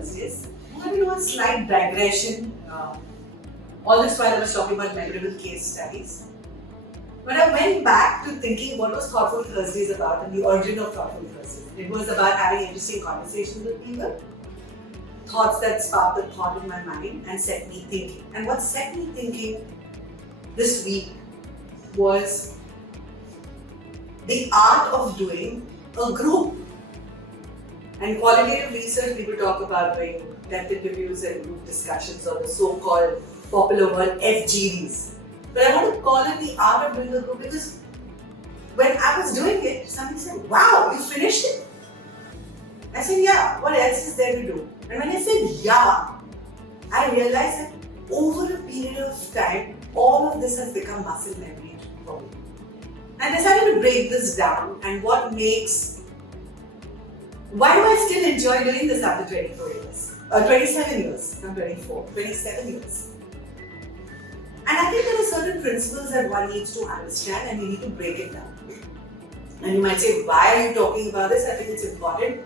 Thursdays. I'm going to do a slight digression. All this while I was talking about memorable case studies. But I went back to thinking what was Thoughtful Thursdays about and the origin of Thoughtful Thursdays. It was about having interesting conversations with people, thoughts that sparked a thought in my mind and set me thinking. And what set me thinking this week was the art of doing a group. And qualitative research, people talk about doing depth interviews and group discussions or the so-called popular word FGDs. But I want to call it the art of doing a group because when I was doing it, somebody said, "Wow, you finished it?" I said, "Yeah, what else is there to do?" And when I said, "Yeah," I realized that over a period of time, all of this has become muscle memory for me. I decided to break this down and why do I still enjoy doing this after 24 years? 27 years, not 24, 27 years. And I think there are certain principles that one needs to understand and we need to break it down. And you might say, why are you talking about this? I think it's important,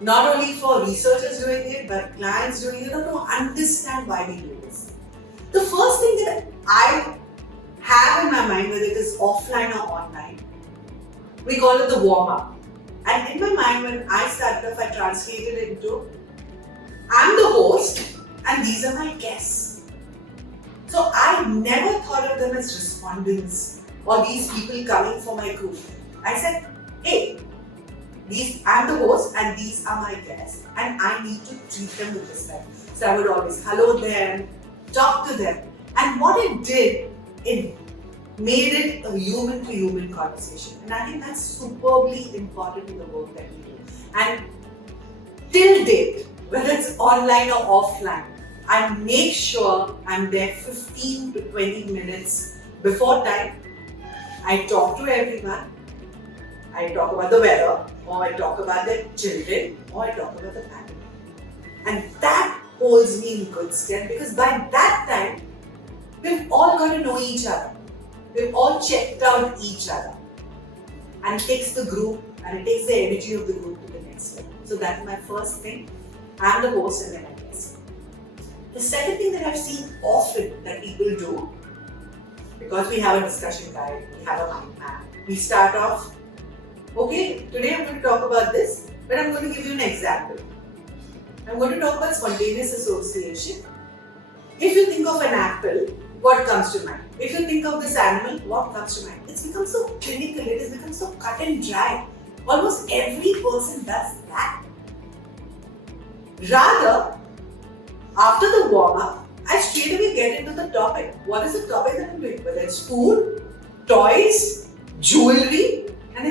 not only for researchers doing it, but clients doing it, or to understand why we do this. The first thing that I have in my mind, whether it is offline or online, we call it the warm-up. And in my mind, when I started off, I translated it into, I'm the host and these are my guests. So I never thought of them as respondents or these people coming for my group. I said, hey, I'm the host and these are my guests and I need to treat them with respect. So I would always hello them, talk to them. And what it did, it made it a human-to-human conversation. And I think that's superbly important in the work that we do. And till date, whether it's online or offline, I make sure I'm there 15 to 20 minutes before time. I talk to everyone. I talk about the weather, or I talk about their children, or I talk about the family. And that holds me in good stead because by that time, we've all got to know each other. We've all checked out each other. And it takes the group and it takes the energy of the group to the next level. So that's my first thing. I'm the host and then I guess. The second thing that I've seen often that people do, because we have a discussion guide, we have a mind map, we start off, okay, today I'm going to talk about this, but I'm going to give you an example. I'm going to talk about spontaneous association. If you think of an apple, what comes to mind? If you think of this animal, what comes to mind? It's become so clinical, it has become so cut and dry. Almost every person does that. Rather, after the warm-up, I straight away get into the topic. What is the topic that I'm doing? Whether it's food, toys, jewelry, and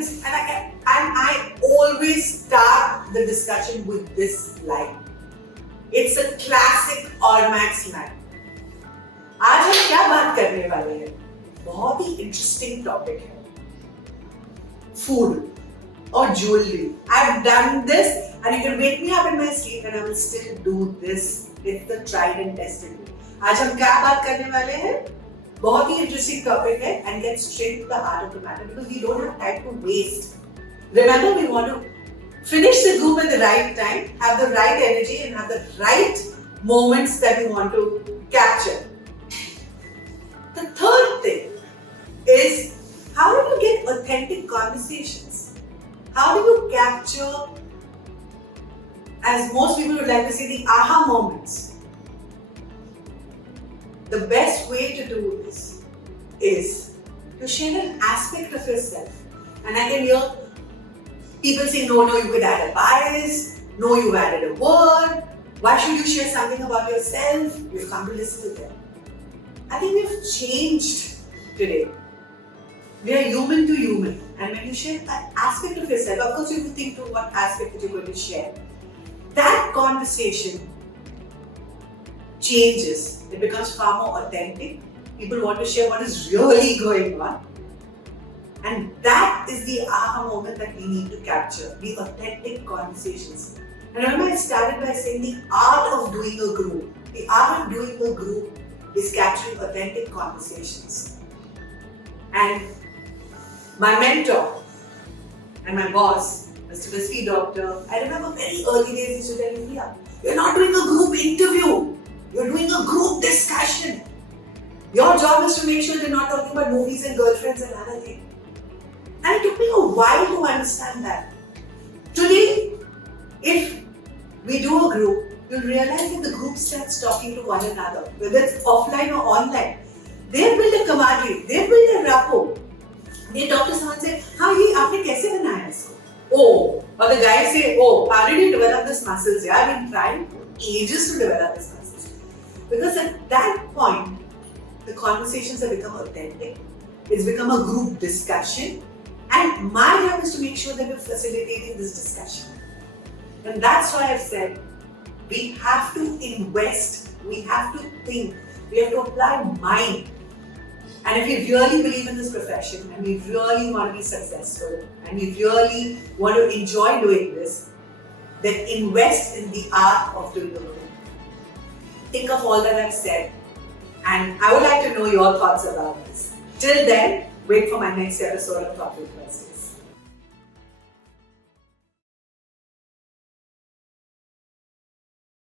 I always start the discussion with this line. It's a classic Ormax line. आज हम क्या बात करने वाले हैं? बहुत ही interesting topic है. Food or jewelry. I've done this and you can wake me up in my sleep and I will still do this. It's the tried and tested way. आज हम क्या बात करने वाले हैं? बहुत ही interesting topic है and get straight to the heart of the matter because we don't have time to waste. Remember, we want to finish the group at the right time, have the right energy and have the right moments that we want to capture. The third thing is, how do you get authentic conversations? How do you capture, as most people would like to say, the aha moments? The best way to do this is to share an aspect of yourself. And I can hear people saying, no, you could add a bias, no, you added a word, why should you share something about yourself? You've come to listen to them. I think we've changed today. We are human to human. And when you share an aspect of yourself, of course you have to think through what aspect that you're going to share. That conversation changes. It becomes far more authentic. People want to share what is really going on. And that is the aha moment that we need to capture, the authentic conversations. And remember, I started by saying the art of doing a group. The art of doing a group is capturing authentic conversations. And my mentor and my boss, Mr. Crispy Doctor, I remember very early days he used to tell me, Priya, You're not doing a group interview. You're doing a group discussion. Your job is to make sure they're not talking about movies and girlfriends and other things. And it took me a while to understand that. Today, if we do a group, you'll realize that the group starts talking to one another, whether it's offline or online. They've built a camaraderie, they've built a rapport. They talk to someone and say, हाँ ये आपने कैसे बनाया इसको? Oh, or the guy say, oh, how did you develop this muscles? Yeah, I've been trying for ages to develop this muscles. Because at that point, the conversations have become authentic. It's become a group discussion. And my job is to make sure that we're facilitating this discussion. And that's why I've said, we have to invest, we have to think, we have to apply mind. And if we really believe in this profession and we really want to be successful and we really want to enjoy doing this, then invest in the art of doing the work. Think of all that I've said, and I would like to know your thoughts about this. Till then, wait for my next episode of Topic Versus.